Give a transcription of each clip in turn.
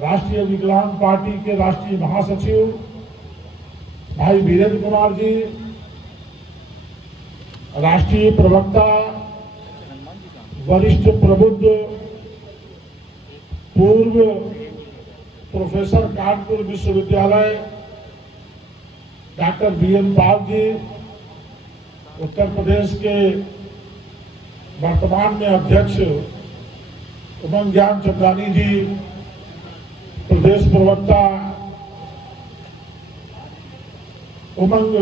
राष्ट्रीय विकलांग पार्टी के राष्ट्रीय महासचिव भाई वीरेंद्र कुमार जी, राष्ट्रीय प्रवक्ता वरिष्ठ प्रबुद्ध पूर्व प्रोफेसर कानपुर विश्वविद्यालय डॉक्टर बी.एन. पाल जी, उत्तर प्रदेश के वर्तमान में अध्यक्ष उमंग ज्ञान चंद्रानी जी, प्रदेश प्रवक्ता उमंग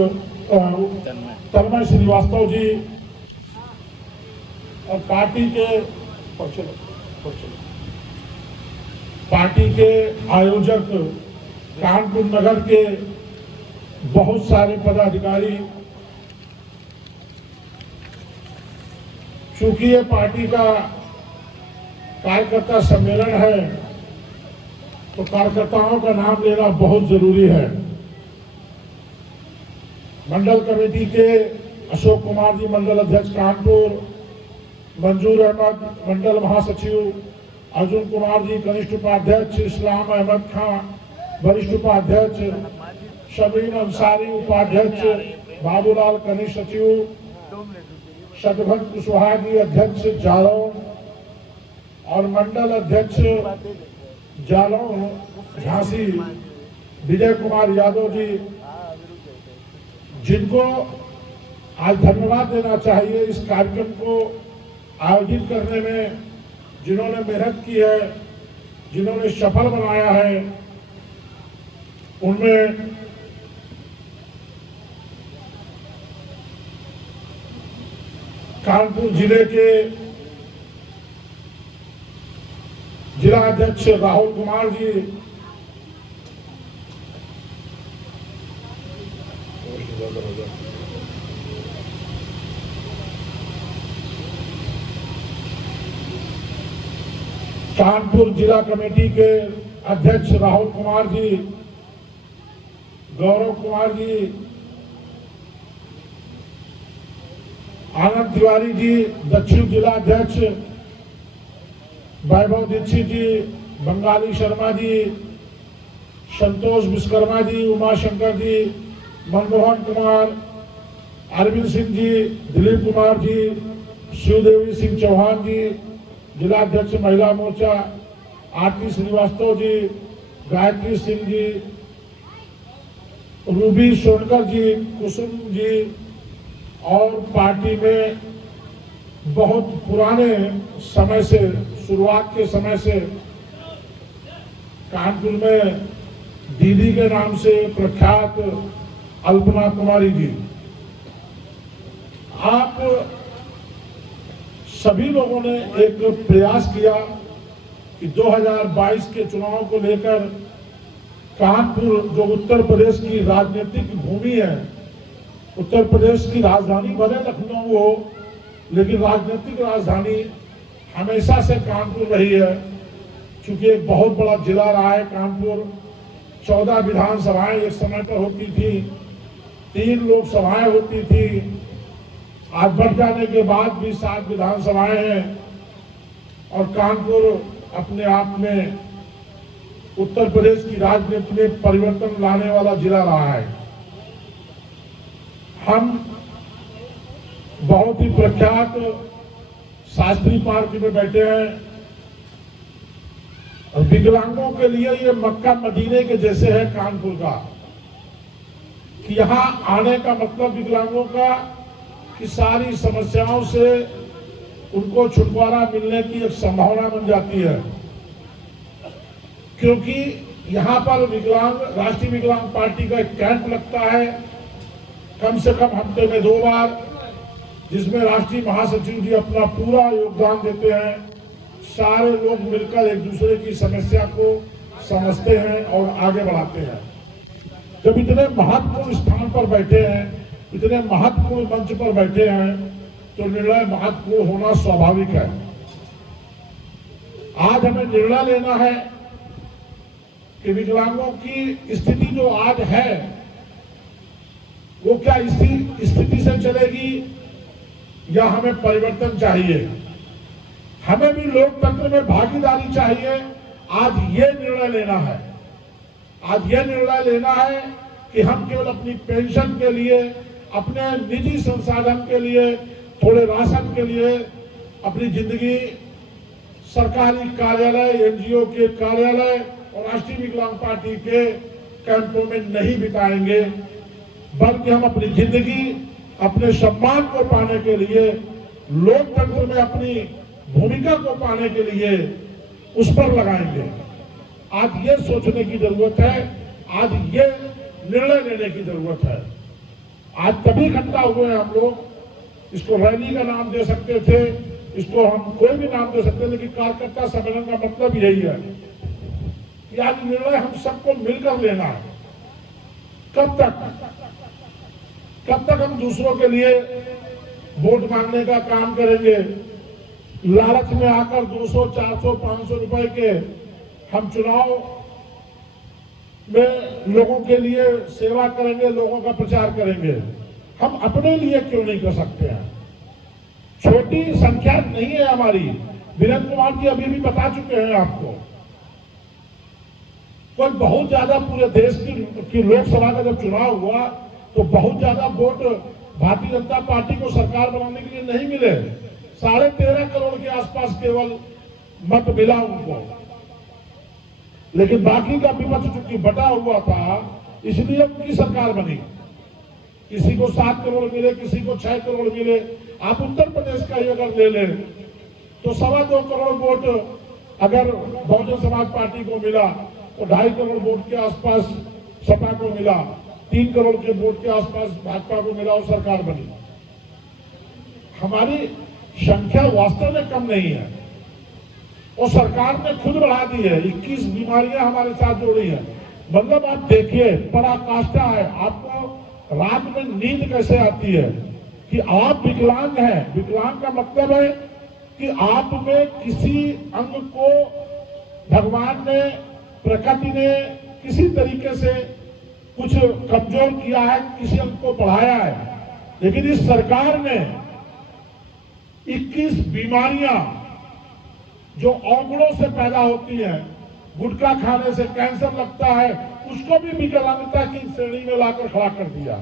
तन्मय श्रीवास्तव जी और पार्टी के आयोजक कानपुर नगर के बहुत सारे पदाधिकारी। चूंकि ये पार्टी का कार्यकर्ता सम्मेलन है तो कार्यकर्ताओं का नाम लेना बहुत जरूरी है। मंडल कमेटी के अशोक कुमार जी, मंडल अध्यक्ष कानपुर, मंजूर अहमद मंडल महासचिव, अर्जुन कुमार जी कनिष्ठ उपाध्यक्ष, इस्लाम अहमद खां वरिष्ठ उपाध्यक्ष, शबीन अंसारी उपाध्यक्ष, बाबूलाल कनिष्ठ सचिव, शतभक्त कुशवाहा जी अध्यक्ष जालौन और मंडल अध्यक्ष जालौन झांसी विजय कुमार यादव जी, जिनको आज धन्यवाद देना चाहिए इस कार्यक्रम को आयोजित करने में, जिन्होंने मेहनत की है, जिन्होंने सफल बनाया है। उनमें कानपुर जिले के जिला अध्यक्ष राहुल कुमार जी, कानपुर जिला कमेटी के अध्यक्ष राहुल कुमार जी, गौरव कुमार जी, आनंद तिवारी जी, दक्षिण जिला अध्यक्ष वैभव दीक्षित जी, बंगाली शर्मा जी, संतोष विश्वकर्मा जी, उमाशंकर जी, मनमोहन कुमार, अरविंद सिंह जी, दिलीप कुमार जी, शिवदेवी सिंह चौहान जी, जिला अध्यक्ष महिला मोर्चा आरती श्रीवास्तव जी, गायत्री सिंह जी, रूबी सोनकर जी, कुसुम जी और पार्टी में बहुत पुराने समय से, शुरुआत के समय से कानपुर में दीदी के नाम से प्रख्यात अल्पना कुमारी जी। आप सभी लोगों ने एक प्रयास किया कि 2022 के चुनाव को लेकर कानपुर, जो उत्तर प्रदेश की राजनीतिक भूमि है, उत्तर प्रदेश की राजधानी भले लखनऊ हो, लेकिन राजनीतिक राजधानी हमेशा से कानपुर रही है। चूंकि एक बहुत बड़ा जिला रहा है कानपुर, 14 विधानसभाएं एक समय पर होती थी, 3 लोकसभाएं होती थी, आज बढ़ जाने के बाद भी 7 विधानसभाएं हैं और कानपुर अपने आप में उत्तर प्रदेश की राजनीति में परिवर्तन लाने वाला जिला रहा है। हम बहुत ही प्रख्यात शास्त्री पार्क में बैठे हैं और विकलांगों के लिए ये मक्का मदीने के जैसे है कानपुर का, कि यहाँ आने का मतलब विकलांगों का कि सारी समस्याओं से उनको छुटकारा मिलने की एक संभावना बन जाती है। क्योंकि यहाँ पर राष्ट्रीय विकलांग पार्टी का एक कैंप लगता है कम से कम हफ्ते में 2 बार, जिसमें राष्ट्रीय महासचिव जी अपना पूरा योगदान देते हैं। सारे लोग मिलकर एक दूसरे की समस्या को समझते हैं और आगे बढ़ाते हैं। जब इतने महत्वपूर्ण स्थान पर बैठे हैं, इतने महत्वपूर्ण मंच पर बैठे हैं, तो निर्णय महत्वपूर्ण होना स्वाभाविक है। आज हमें निर्णय लेना है कि विकलांगों की स्थिति जो आज है वो क्या इसी स्थिति से चलेगी या हमें परिवर्तन चाहिए। हमें भी लोकतंत्र में भागीदारी चाहिए आज ये निर्णय लेना है, आज ये निर्णय लेना है कि हम केवल अपनी पेंशन के लिए, अपने निजी संसाधन के लिए, थोड़े राशन के लिए अपनी जिंदगी सरकारी कार्यालय, एनजीओ के कार्यालय और राष्ट्रीय विकलांग पार्टी के कैंपों में नहीं बिताएंगे, बल्कि हम अपनी जिंदगी अपने सम्मान को पाने के लिए, लोकतंत्र में अपनी भूमिका को पाने के लिए उस पर लगाएंगे। आज ये सोचने की जरूरत है, आज ये निर्णय लेने की जरूरत है। आज तभी इकट्ठा हुए हैं हम लोग, इसको रैली का नाम दे सकते थे, इसको हम कोई भी नाम दे सकते, लेकिन कार्यकर्ता सम्मेलन का मतलब यही है कि आज निर्णय हम सबको मिलकर लेना है। कब तक हम दूसरों के लिए वोट मांगने का काम करेंगे, लालच में आकर 200, 400, 500 रुपए के हम चुनाव में लोगों के लिए सेवा करेंगे, लोगों का प्रचार करेंगे। हम अपने लिए क्यों नहीं कर सकते हैं? छोटी संख्या नहीं है हमारी। वीरेंद्र कुमार जी अभी भी बता चुके हैं आपको। कोई बहुत ज्यादा पूरे देश की लोकसभा का जब चुनाव हुआ तो बहुत ज्यादा वोट भारतीय जनता पार्टी को सरकार बनाने के लिए नहीं मिले। 13.5 करोड़ के आसपास केवल मत मिला उनको, लेकिन बाकी का विपक्ष चूंकि बटा हुआ था, इसलिए उनकी सरकार बनी। किसी को 7 करोड़ मिले, किसी को 6 करोड़ मिले। आप उत्तर प्रदेश का ही अगर ले लें तो 2.25 करोड़ वोट अगर बहुजन समाज पार्टी को मिला तो 2.5 करोड़ वोट के आसपास सपा को मिला, 3 करोड़ के वोट के आसपास भाजपा को मिला और सरकार बनी। हमारी संख्या वास्तव में कम नहीं है और सरकार ने खुद बढ़ा दी है। 21 बीमारियां हमारे साथ जोड़ी है। मतलब आप देखिए, पराकाष्ठा है। आपको रात में नींद कैसे आती है कि आप विकलांग हैं। विकलांग का मतलब है कि आप में किसी अंग को भगवान ने, प्रकृति ने किसी तरीके से कुछ कमजोर किया है, किसी अंग को बढ़ाया है। लेकिन इस सरकार ने 21 बीमारियां जो औंगड़ों से पैदा होती है, गुटखा खाने से कैंसर लगता है, उसको भी विकलांगता की श्रेणी में लाकर खड़ा कर दिया।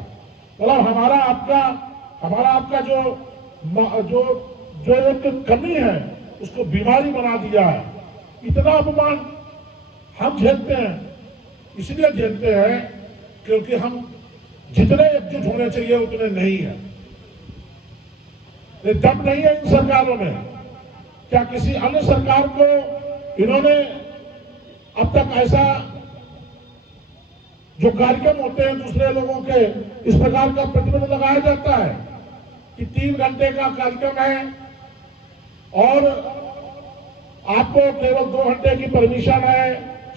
मतलब हमारा आपका जो एक कमी है उसको बीमारी बना दिया है। इतना अपमान हम झेलते हैं, इसलिए झेलते हैं क्योंकि हम जितने एकजुट होने चाहिए उतने नहीं है। दम नहीं है इन सरकारों में। क्या किसी अन्य सरकार को इन्होंने अब तक ऐसा जो कार्यक्रम होते हैं दूसरे लोगों के, इस प्रकार का प्रतिबंध लगाया जाता है कि 3 घंटे का कार्यक्रम है और आपको केवल 2 घंटे की परमिशन है,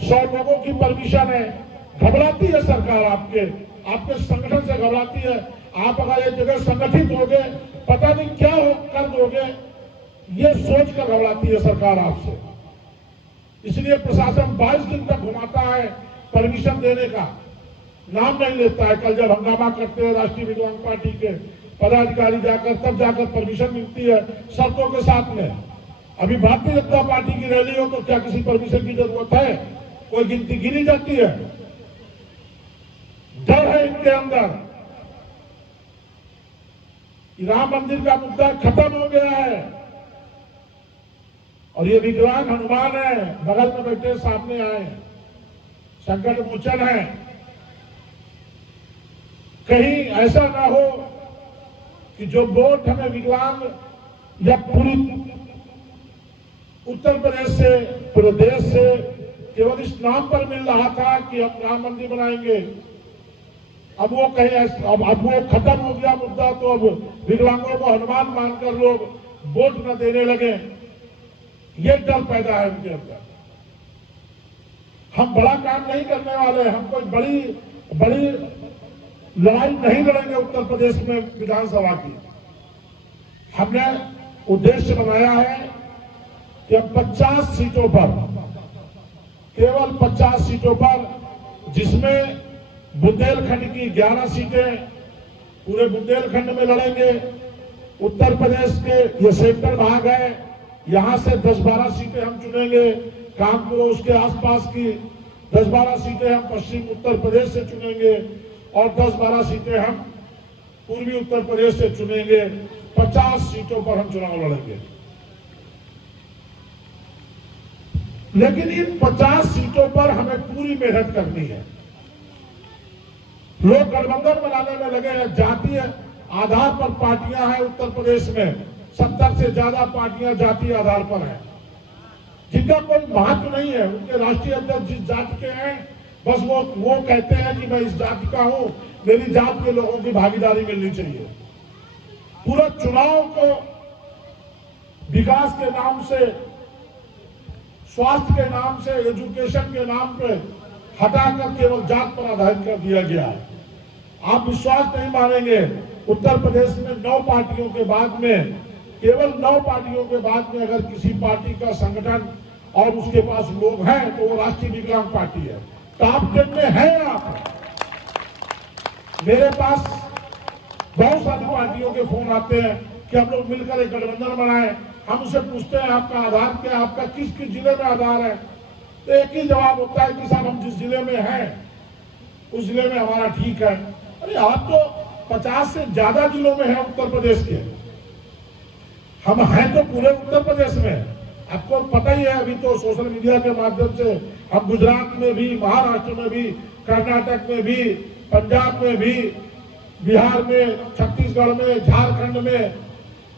100 लोगों की परमिशन है। घबराती है सरकार, आपके संगठन से घबराती है। आप अगर एक जगह संगठित होगे, पता नहीं क्या कर दोगे, ये सोच कर घबराती है सरकार आपसे। इसलिए प्रशासन 22 दिन तक घुमाता है, परमिशन देने का नाम नहीं लेता है। कल जब हंगामा करते हैं राष्ट्रीय विकलांग पार्टी के पदाधिकारी जाकर, तब जाकर परमिशन मिलती है शर्तों के साथ में। अभी भारतीय जनता पार्टी की रैली हो तो क्या किसी परमिशन की जरूरत है? कोई गिनती गिनी जाती है? डर है इनके अंदर। राम मंदिर का मुद्दा खत्म हो गया है और ये विकलांग हनुमान है, बगल में बैठे, सामने आए, संकट मोचन है। कहीं ऐसा ना हो कि जो वोट हमें विकलांग या पूरी उत्तर प्रदेश से, पूरे देश से केवल इस नाम पर मिल रहा था कि हम राम मंदिर बनाएंगे, अब वो कहीं अब वो खत्म हो गया मुद्दा, तो अब विकलांगों को हनुमान मानकर लोग वोट न देने लगे। ये डर पैदा है उनके अंदर। हम बड़ा काम नहीं करने वाले, हम कोई बड़ी लड़ाई नहीं लड़ेंगे उत्तर प्रदेश में विधानसभा की। हमने उद्देश्य बनाया है कि हम 50 सीटों पर, केवल 50 सीटों पर, जिसमें बुंदेलखंड की 11 सीटें पूरे बुंदेलखंड में लड़ेंगे। उत्तर प्रदेश के ये सेंटर भाग है, यहां से 10-12 सीटें हम चुनेंगे। कानपुर और उसके आसपास की 10-12 सीटें हम पश्चिम उत्तर प्रदेश से चुनेंगे और 10-12 सीटें हम पूर्वी उत्तर प्रदेश से चुनेंगे। 50 सीटों पर हम चुनाव लड़ेंगे। लेकिन इन 50 सीटों पर हमें पूरी मेहनत करनी है। लोग गठबंधन बनाने में लगे हैं। जातीय आधार पर पार्टियां हैं उत्तर प्रदेश में, 70 से ज्यादा पार्टियां जातीय आधार पर हैं, जिनका कोई महत्व नहीं है। उनके राष्ट्रीय अध्यक्ष जिस जाति के हैं बस वो कहते हैं कि मैं इस जाति का हूं, मेरी जात के लोगों की भागीदारी मिलनी चाहिए। पूरा चुनाव को विकास के नाम से, स्वास्थ्य के नाम से, एजुकेशन के नाम पे हटाकर केवल जात पर आधारित कर दिया गया है। आप विश्वास नहीं मानेंगे, उत्तर प्रदेश में 9 पार्टियों के बाद में, केवल 9 पार्टियों के बाद में अगर किसी पार्टी का संगठन और उसके पास लोग हैं तो वो राष्ट्रीय विकलांग पार्टी है। टॉप 10 में है आप। मेरे पास बहुत सारी पार्टियों के फोन आते हैं कि हम लोग मिलकर एक गठबंधन बनाएं। हम उसे पूछते हैं आपका आधार क्या, आपका किस किस जिले में आधार है, तो एक ही जवाब होता है कि साहब हम जिस जिले में हैं उस जिले में हमारा ठीक है। अरे आप तो 50 से ज्यादा जिलों में हैं उत्तर प्रदेश के, हम हैं तो पूरे उत्तर प्रदेश में। आपको पता ही है, अभी तो सोशल मीडिया के माध्यम से हम गुजरात में भी, महाराष्ट्र में भी, कर्नाटक में भी, पंजाब में भी, बिहार में, छत्तीसगढ़ में, झारखंड में,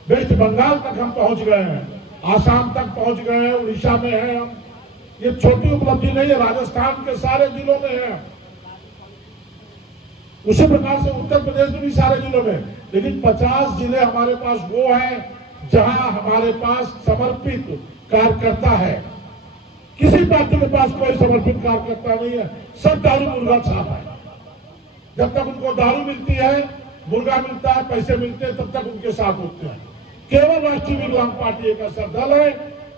वेस्ट बंगाल तक हम पहुंच गए हैं, आसाम तक पहुंच गए हैं, उड़ीसा में हैं हम। ये छोटी उपलब्धि नहीं है, राजस्थान के सारे जिलों में है। उसी प्रकार से उत्तर प्रदेश में भी सारे जिलों में। लेकिन 50 जिले हमारे पास वो हैं जहां हमारे पास समर्पित कार्यकर्ता है। किसी पार्टी के पास कोई समर्पित कार्यकर्ता नहीं है, सब दारू मुर्गा छाप है। जब तक उनको दारू मिलती है, मुर्गा मिलता है, पैसे मिलते हैं, तब तक उनके साथ होते हैं। केवल राष्ट्रीय विकलांग पार्टी एक ऐसा दल है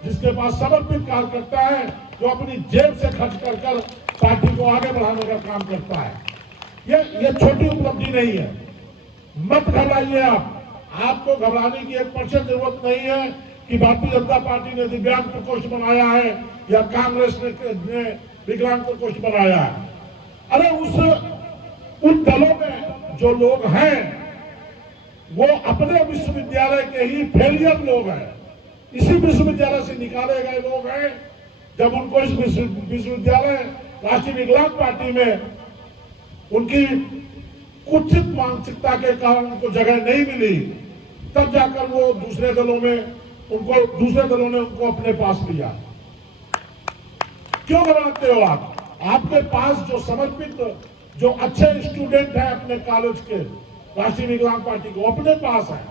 जिसके पास समर्पित कार्यकर्ता है, जो अपनी जेब से खर्च कर पार्टी को आगे बढ़ाने का काम करता है। ये छोटी उपलब्धि नहीं है। मत घबराइए आपको घबराने की 1% जरूरत नहीं है कि भारतीय जनता पार्टी ने दिव्यांग प्रकोष्ठ बनाया है या कांग्रेस ने विकलांग प्रकोष्ठ बनाया है। अरे उन दलों में जो लोग हैं वो अपने विश्वविद्यालय के ही फेलियर लोग हैं, इसी विश्वविद्यालय से निकाले गए लोग हैं। जब उनको इस विश्वविद्यालय राष्ट्रीय विकलांग पार्टी में उनकी कुत्सित मानसिकता के कारण उनको जगह नहीं मिली, तब जाकर वो दूसरे दलों ने उनको अपने पास लिया। क्यों घबराते हो आप? आपके पास जो समर्पित, जो अच्छे स्टूडेंट हैं अपने कॉलेज के, राष्ट्रीय विकलांग पार्टी को अपने पास है।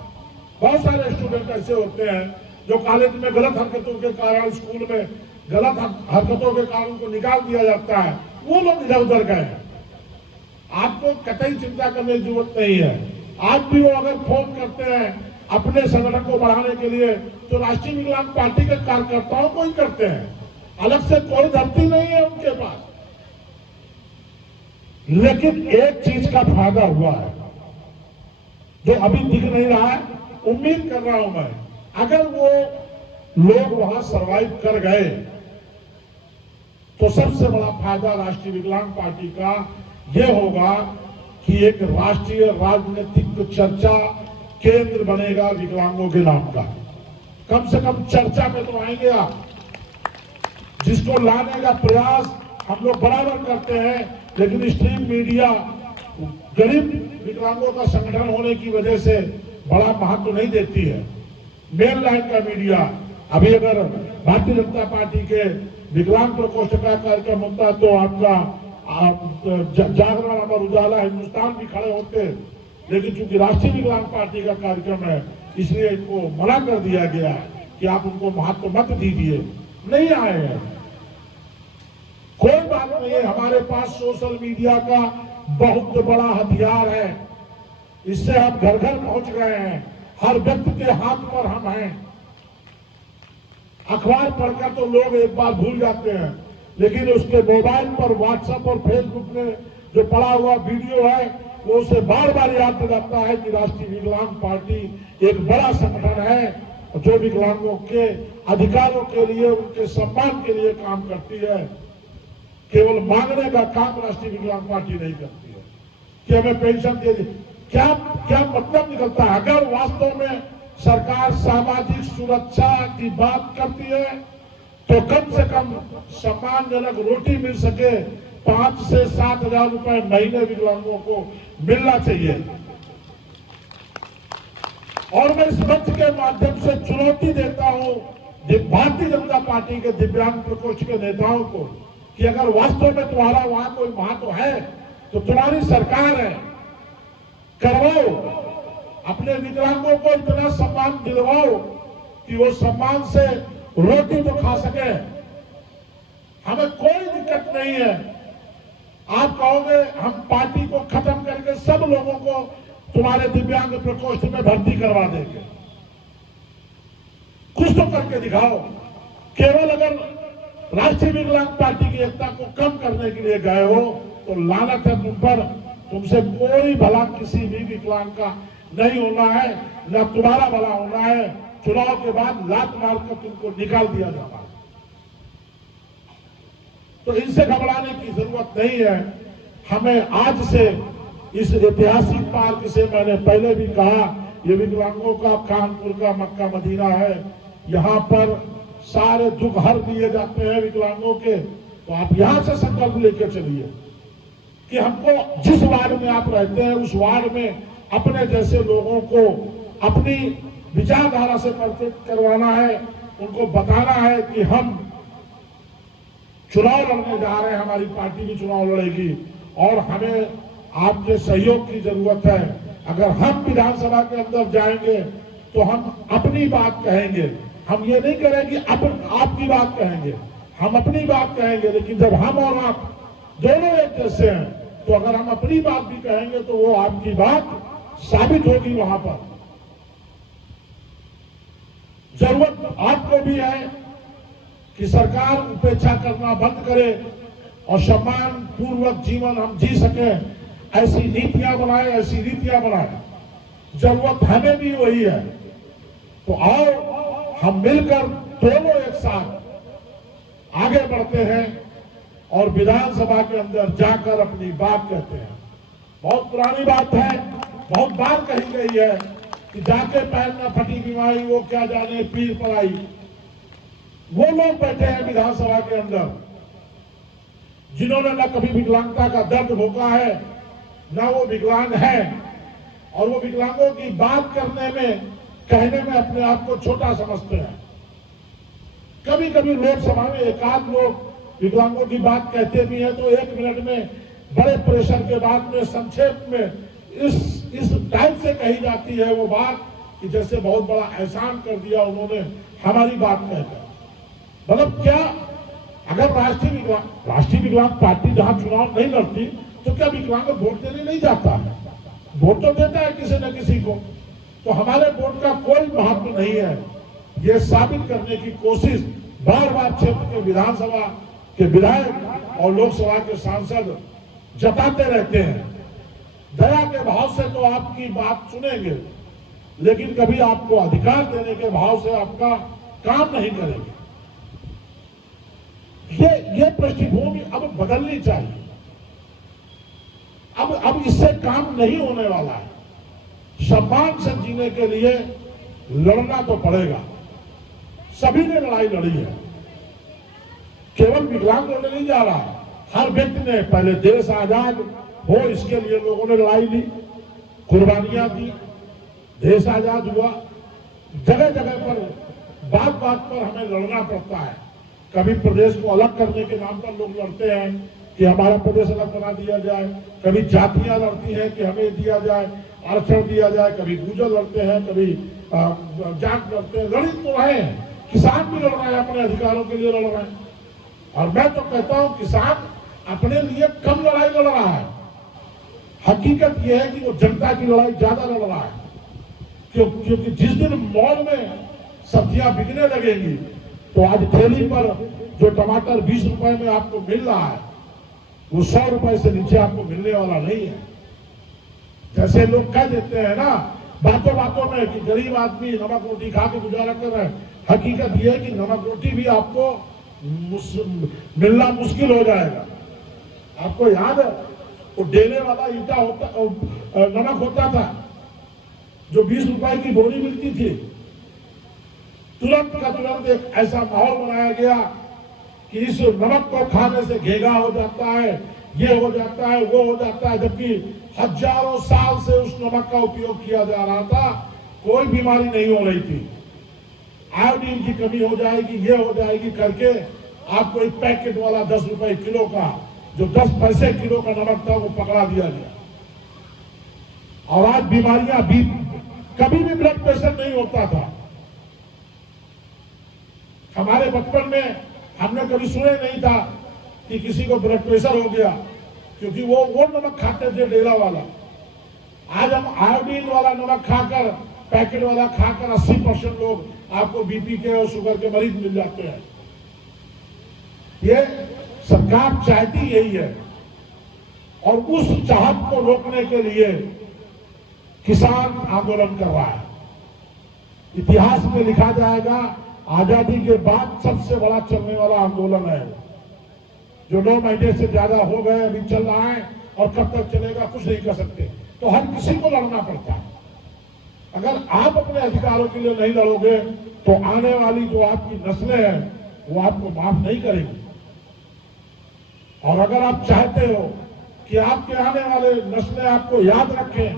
बहुत सारे स्टूडेंट ऐसे होते हैं जो कॉलेज में गलत हरकतों के कारण, स्कूल में गलत हरकतों के कारण उनको निकाल दिया जाता है, वो लोग इधर उधर गए हैं। आपको कतई चिंता करने की जरूरत नहीं है। आज भी वो अगर फोन करते हैं अपने संगठन को बढ़ाने के लिए तो राष्ट्रीय विकलांग पार्टी के कार्यकर्ताओं को ही करते हैं, अलग से कोई धरती नहीं है उनके पास। लेकिन एक चीज का फायदा हुआ है जो अभी दिख नहीं रहा है, उम्मीद कर रहा हूं मैं, अगर वो लोग वहां सरवाइव कर गए तो सबसे बड़ा फायदा राष्ट्रीय विकलांग पार्टी का यह होगा कि एक राष्ट्रीय राजनीतिक चर्चा केंद्र बनेगा विकलांगों के नाम का। कम से कम चर्चा में तो आएंगे आप, जिसको लाने का प्रयास हम लोग बराबर करते हैं। लेकिन स्ट्रीम मीडिया गरीब विकलांगों का संगठन होने की वजह से बड़ा महत्व नहीं देती है। मेन लाइन का मीडिया, अभी अगर भारतीय जनता पार्टी के विकलांग प्रकोष्ठ का कार्यक्रम होता तो आपका जागरण, अमर उजाला, हिंदुस्तान भी खड़े होते। लेकिन चूंकि राष्ट्रीय विकलांग पार्टी का कार्यक्रम है, इसलिए इनको मना कर दिया गया है कि आप उनको महत्व मत दीजिए। नहीं आए हैं, कोई बात नहीं है। हमारे पास सोशल मीडिया का बहुत बड़ा हथियार है, इससे हम घर घर पहुंच गए हैं, हर व्यक्ति के हाथ पर हम हैं। अखबार पढ़कर तो लोग एक बार भूल जाते हैं, लेकिन उसके मोबाइल पर, व्हाट्सएप और फेसबुक में जो पड़ा हुआ वीडियो है वो उसे बार बार याद दिलाता है कि राष्ट्रीय विकलांग पार्टी एक बड़ा संगठन है जो विकलांगों के अधिकारों के लिए, उनके सम्मान के लिए काम करती है। केवल मांगने का काम राष्ट्रीय विकलांग पार्टी नहीं करती है कि हमें पेंशन दे दी। क्या क्या मतलब निकलता है? अगर वास्तव में सरकार सामाजिक सुरक्षा की बात करती है तो कम से कम सम्मानजनक रोटी मिल सके, 5 से 7 हजार रुपए महीने विकलांगों को मिलना चाहिए। और मैं इस मंच के माध्यम से चुनौती देता हूं भारतीय जनता पार्टी के दिव्यांग प्रकोष्ठ के नेताओं को कि अगर वास्तव में तुम्हारा वहां कोई महत्व है तो तुम्हारी सरकार है, करवाओ, अपने विकलांगों को इतना सम्मान दिलवाओ कि वो सम्मान से रोटी तो खा सके। हमें कोई दिक्कत नहीं है। आप कहोगे हम पार्टी को खत्म करके सब लोगों को तुम्हारे दिव्यांग प्रकोष्ठ में भर्ती करवा देंगे। कुछ तो करके दिखाओ। केवल अगर राष्ट्रीय विकलांग पार्टी की एकता को कम करने के लिए गए हो तो लानत है तुम पर। तुमसे कोई भला किसी भी विकलांग का नहीं होना है, न तुम्हारा भला होना है। चुनाव के बाद लात मारकर तुमको निकाल दिया जाता है। तो इनसे घबराने की जरूरत नहीं है। हमें आज से इस ऐतिहासिक पार्क से, मैंने पहले भी कहा, ये विकलांगों का कानपुर का मक्का मदीना है। यहाँ पर सारे दुख हर दिए जाते हैं विकलांगों के। तो आप यहाँ से संकल्प लेकर चलिए कि हमको जिस वार्ड में आप रहते हैं उस वार्ड में अपने जैसे लोगों को अपनी विचारधारा से परिचित करवाना है। उनको बताना है कि हम चुनाव लड़ने जा रहे हैं, हमारी पार्टी भी चुनाव लड़ेगी और हमें आपके सहयोग की जरूरत है। अगर हम विधानसभा के अंदर जाएंगे तो हम अपनी बात कहेंगे। हम ये नहीं करेंगे आपकी बात कहेंगे, हम अपनी बात कहेंगे। लेकिन जब हम और आप दोनों एक जैसे हैं तो अगर हम अपनी बात भी कहेंगे तो वो आपकी बात साबित होगी। वहां पर जरूरत आपको भी है कि सरकार उपेक्षा करना बंद करे और सम्मान पूर्वक जीवन हम जी सके, ऐसी नीतियां बनाए, ऐसी रीतियां बनाए। जरूरत हमें भी वही है। तो आओ हम मिलकर दोनों एक साथ आगे बढ़ते हैं और विधानसभा के अंदर जाकर अपनी बात कहते हैं। बहुत पुरानी बात है, बहुत बार कही गई है कि जाके पैर न फटी बीमारी, वो क्या जाने पीर पड़ाई। वो लोग बैठे हैं विधानसभा के अंदर जिन्होंने न कभी विकलांगता का दर्द भोगा है, न वो विकलांग है, और वो विकलांगों की बात करने में, कहने में अपने आप को छोटा समझते हैं। कभी कभी लोकसभा में एकाध लोग विकलांगों की बात कहते भी हैं तो 1 मिनट में बड़े प्रेशर के बाद में संक्षेप में इस टाइप से कही जाती है वो बात कि जैसे बहुत बड़ा एहसान कर दिया उन्होंने हमारी बात कहकर। मतलब क्या, अगर राष्ट्रीय विकलांग पार्टी जहां चुनाव नहीं लड़ती तो क्या विकलांग वोट देने नहीं जाता है? वोट तो देता है किसी न किसी को। तो हमारे वोट का कोई महत्व नहीं है, ये साबित करने की कोशिश बार बार क्षेत्र के विधानसभा के विधायक और लोकसभा के सांसद जताते रहते हैं। दया के भाव से तो आपकी बात सुनेंगे, लेकिन कभी आपको अधिकार देने के भाव से आपका काम नहीं करेंगे। ये पृष्ठभूमि अब बदलनी चाहिए। अब इससे काम नहीं होने वाला है। सम्मान से जीने के लिए लड़ना तो पड़ेगा। सभी ने लड़ाई लड़ी है, केवल विकलांगों ने नहीं जा रहा है। हर व्यक्ति ने, पहले देश आजाद हो इसके लिए लोगों ने लड़ाई ली, कुर्बानियां दी, देश आजाद हुआ। जगह जगह पर बात बात पर हमें लड़ना पड़ता है। कभी प्रदेश को अलग करने के नाम पर लोग लड़ते हैं कि हमारा प्रदेश अलग बना दिया जाए, कभी जातियां लड़ती हैं कि हमें दिया जाए, आरक्षण दिया जाए, कभी गुर्जर लड़ते हैं, कभी जाट लड़ते हैं। लड़ी तो रहे हैं, किसान भी लड़ रहा है, अपने अधिकारों के लिए लड़ रहे हैं। और मैं तो कहता हूं किसान अपने लिए कम लड़ाई लड़ रहा है। हकीकत यह है कि वो जनता की लड़ाई ज्यादा लड़ रहा है, क्योंकि जिस दिन मॉल में सब्जियां बिकने लगेंगी तो आज थैली पर जो टमाटर 20 रुपए में आपको मिल रहा है वो 100 रुपए से नीचे आपको मिलने वाला नहीं है। जैसे लोग कह देते हैं ना बातों बातों में कि गरीब आदमी नमक रोटी खा के गुजारा कर रहे हैं। हकीकत यह है कि नमक रोटी भी आपको मिलना मुश्किल हो जाएगा। आपको याद है वो डेले वाला ईटा होता नमक होता था जो 20 रुपए की बोरी मिलती थी। तुरंत का तुरंत एक ऐसा माहौल बनाया गया कि इस नमक को खाने से घेगा हो जाता है, ये हो जाता है, वो हो जाता है, जबकि हजारों साल से उस नमक का उपयोग किया जा रहा था, कोई बीमारी नहीं हो रही थी। आयोडीन की कमी हो जाएगी, ये हो जाएगी करके आपको एक पैकेट वाला 10 रुपए किलो का जो 10 पैसे किलो का नमक था वो पकड़ा दिया गया। और आज बीमारियां भी, कभी भी ब्लड प्रेशर नहीं होता था। हमारे बचपन में हमने कभी सुने नहीं था कि किसी को ब्लड प्रेशर हो गया, क्योंकि वो नमक खाते थे डेला वाला। आज हम आयोडीन वाला नमक खाकर, पैकेट वाला खाकर 80% लोग आपको बीपी के और शुगर के मरीज मिल जाते हैं। ये सरकार चाहती यही है, और उस चाहत को रोकने के लिए किसान आंदोलन कर रहा है। इतिहास में लिखा जाएगा आजादी के बाद सबसे बड़ा चलने वाला आंदोलन है, जो 9 महीने से ज्यादा हो गए, अभी चल रहा है, और कब तक चलेगा कुछ नहीं कर सकते। तो हर किसी को लड़ना पड़ता है। अगर आप अपने अधिकारों के लिए नहीं लड़ोगे तो आने वाली जो आपकी नस्लें हैं वो आपको माफ नहीं करेंगी। और अगर आप चाहते हो कि आपके आने वाले नस्लें आपको याद रखें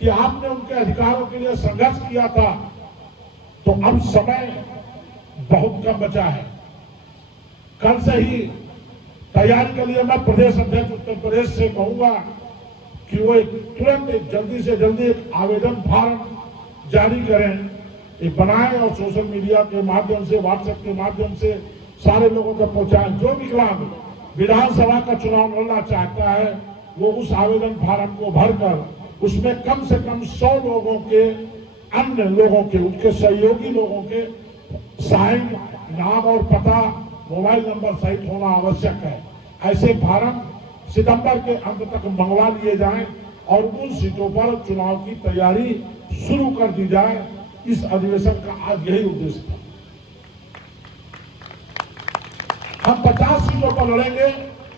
कि आपने उनके अधिकारों के लिए संघर्ष किया था, तो अब समय बहुत कम बचा है। कल से ही तैयारी के लिए मैं प्रदेश अध्यक्ष उत्तर प्रदेश से कहूंगा कि वो तुरंत जल्दी से जल्दी एक आवेदन फॉर्म जारी करें, एक बनाएं और सोशल मीडिया के माध्यम से, व्हाट्सएप के माध्यम से सारे लोगों तक पहुंचाएं। जो विकलांग विधानसभा का चुनाव लड़ना चाहता है वो उस आवेदन फॉर्म को भरकर उसमें कम से कम 100 लोगों के, अन्य लोगों के, उनके सहयोगी लोगों के साइन, नाम और पता, मोबाइल नंबर सहित होना आवश्यक है। ऐसे फॉर्म सितंबर के अंत तक मंगवा लिए जाएं और उन सीटों पर चुनाव की तैयारी शुरू कर दी जाए। इस अधिवेशन का आज यही उद्देश्य था। हम 50 सीटों पर लड़ेंगे,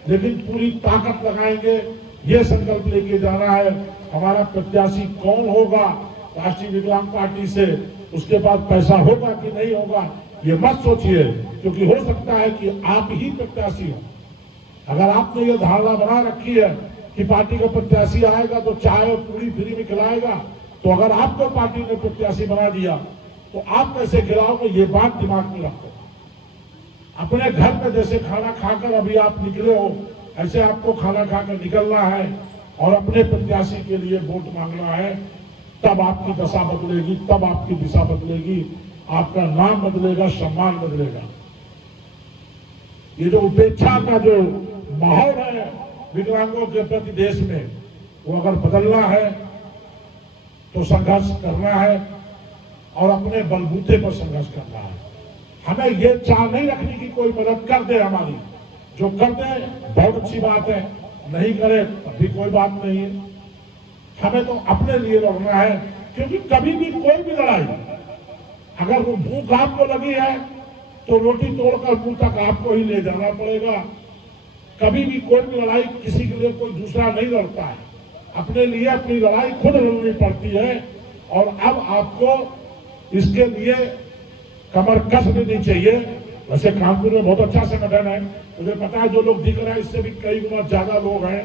लेकिन पूरी ताकत लगाएंगे। ये संकल्प लेके जाना है। हमारा प्रत्याशी कौन होगा राष्ट्रीय विकलांग पार्टी से, उसके पास पैसा होगा कि नहीं होगा ये मत सोचिए, क्योंकि हो सकता है कि आप ही प्रत्याशी हो। अगर आपने ये धारणा बना रखी है कि पार्टी का प्रत्याशी आएगा तो चाय और पूरी फ्री में खिलाएगा, तो अगर आपको पार्टी ने प्रत्याशी बना दिया तो आप कैसे खिलाओगे, ये बात दिमाग में रखो। अपने घर में जैसे खाना खाकर अभी आप निकले हो, ऐसे आपको खाना खाकर निकलना है और अपने प्रत्याशी के लिए वोट मांगना है। तब आपकी दशा बदलेगी, तब आपकी दिशा बदलेगी, आपका नाम बदलेगा, सम्मान बदलेगा। ये जो उपेक्षा का जो माहौल है विकलांगों के प्रति देश में, वो अगर बदलना है तो संघर्ष करना है और अपने बलबूते पर संघर्ष करना है। हमें ये चाह नहीं रखनी कि कोई मदद कर दे हमारी। जो कर दे बहुत अच्छी बात है, नहीं करे तब भी कोई बात नहीं है। हमें तो अपने लिए लड़ना है, क्योंकि कभी भी कोई भी लड़ाई, अगर वो भूख आपको लगी है तो रोटी तोड़कर मुंह तक आपको ही ले जाना पड़ेगा। कभी भी कोई भी लड़ाई किसी के लिए कोई दूसरा नहीं लड़ता है, अपने लिए अपनी लड़ाई खुद लड़नी पड़ती है। और अब आपको इसके लिए कमर कस लेनी चाहिए। वैसे कानपुर में बहुत अच्छा संगठन है, मुझे पता है। जो लोग दिख रहे हैं इससे भी कई गुना ज्यादा लोग हैं।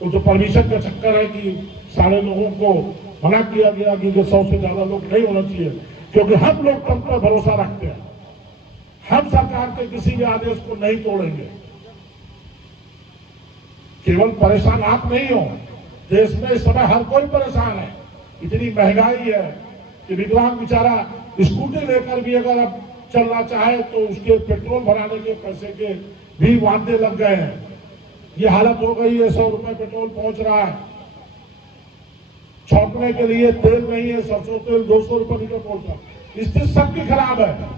वो तो परमिशन का चक्कर है कि सारे लोगों को मना किया गया कि 100 से ज्यादा लोग नहीं होना चाहिए, क्योंकि हम लोकतंत्र पर भरोसा रखते हैं। हम सरकार के किसी भी आदेश को नहीं तोड़ेंगे। केवल परेशान आप नहीं हो, देश में इस समय हर कोई परेशान है। इतनी महंगाई है कि विकलांग बेचारा स्कूटी लेकर भी अगर अब चलना चाहे तो उसके पेट्रोल भराने के पैसे के भी वादे लग गए हैं। ये हालत हो गई है, 100 रुपए पेट्रोल पहुंच रहा है। छौंकने के लिए तेल नहीं है, सरसों तेल 200 रुपए लीटर पहुंच रहा है। स्थिति सबकी खराब है,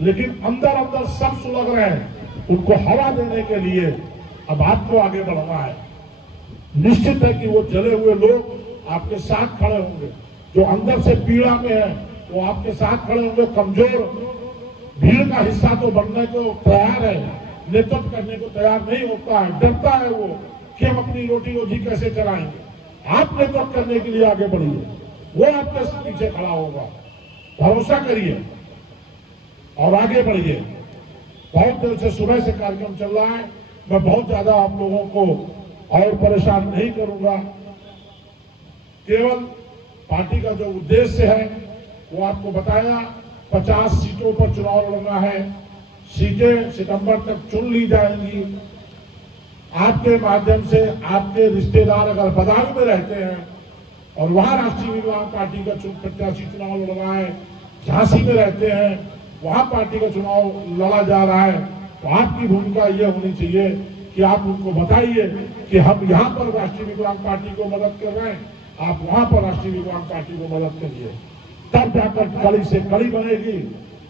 लेकिन अंदर अंदर सब सुलग रहे हैं। उनको हवा देने के लिए अब आपको आगे बढ़ना है। निश्चित है कि वो जले हुए लोग आपके साथ खड़े होंगे। जो अंदर से पीड़ा में है वो आपके साथ खड़े होंगे। कमजोर भीड़ का हिस्सा तो बनने को तैयार है, नेतृत्व करने को तैयार नहीं होता है, डरता है वो कि हम अपनी रोटी रोजी कैसे चलाएंगे। आप नेतृत्व करने के लिए आगे बढ़िए, वो आपके पीछे खड़ा होगा। भरोसा करिए और आगे बढ़िए। बहुत देर से सुबह से कार्यक्रम चल रहा है, मैं बहुत ज्यादा आप लोगों को और परेशान नहीं करूंगा। केवल पार्टी का जो उद्देश्य है वो आपको बताया। 50 सीटों पर चुनाव लड़ना है, सीटें सितंबर तक चुन ली जाएंगी। आपके माध्यम से आपके रिश्तेदार अगर बदायूं में रहते हैं और वहां राष्ट्रीय विकलांग पार्टी का प्रत्याशी चुनाव लड़ रहा है, झांसी में रहते हैं वहां पार्टी का चुनाव लड़ा जा रहा है, तो आपकी भूमिका यह होनी चाहिए कि आप उनको बताइए कि हम यहाँ पर राष्ट्रीय विकलांग पार्टी को मदद कर रहे हैं, आप वहां पर राष्ट्रीय विकलांग पार्टी को मदद करिए। तब जाकर कड़ी से कड़ी बनेगी।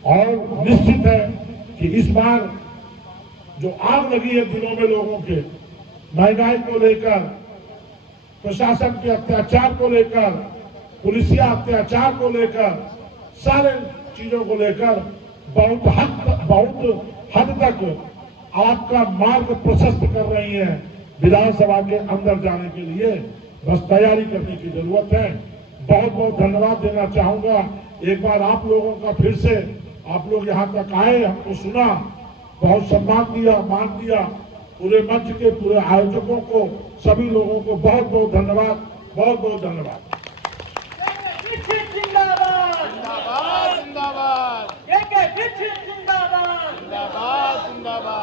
और निश्चित है कि इस बार जो आग लगी है दिलों में लोगों के, महंगाई को लेकर, प्रशासन के अत्याचार को लेकर, पुलिसिया अत्याचार को लेकर, सारे चीजों को लेकर बहुत हद तक आपका मार्ग प्रशस्त कर रही है विधानसभा के अंदर जाने के लिए। बस तैयारी करने की जरूरत है। बहुत बहुत धन्यवाद देना चाहूंगा एक बार आप लोगों का। फिर से आप लोग यहाँ तक आए, हमको सुना, बहुत सम्मान दिया, मान दिया। पूरे मंच के पूरे आयोजकों को, सभी लोगों को बहुत बहुत धन्यवाद, बहुत बहुत धन्यवाद। जिंदाबाद जिंदाबाद।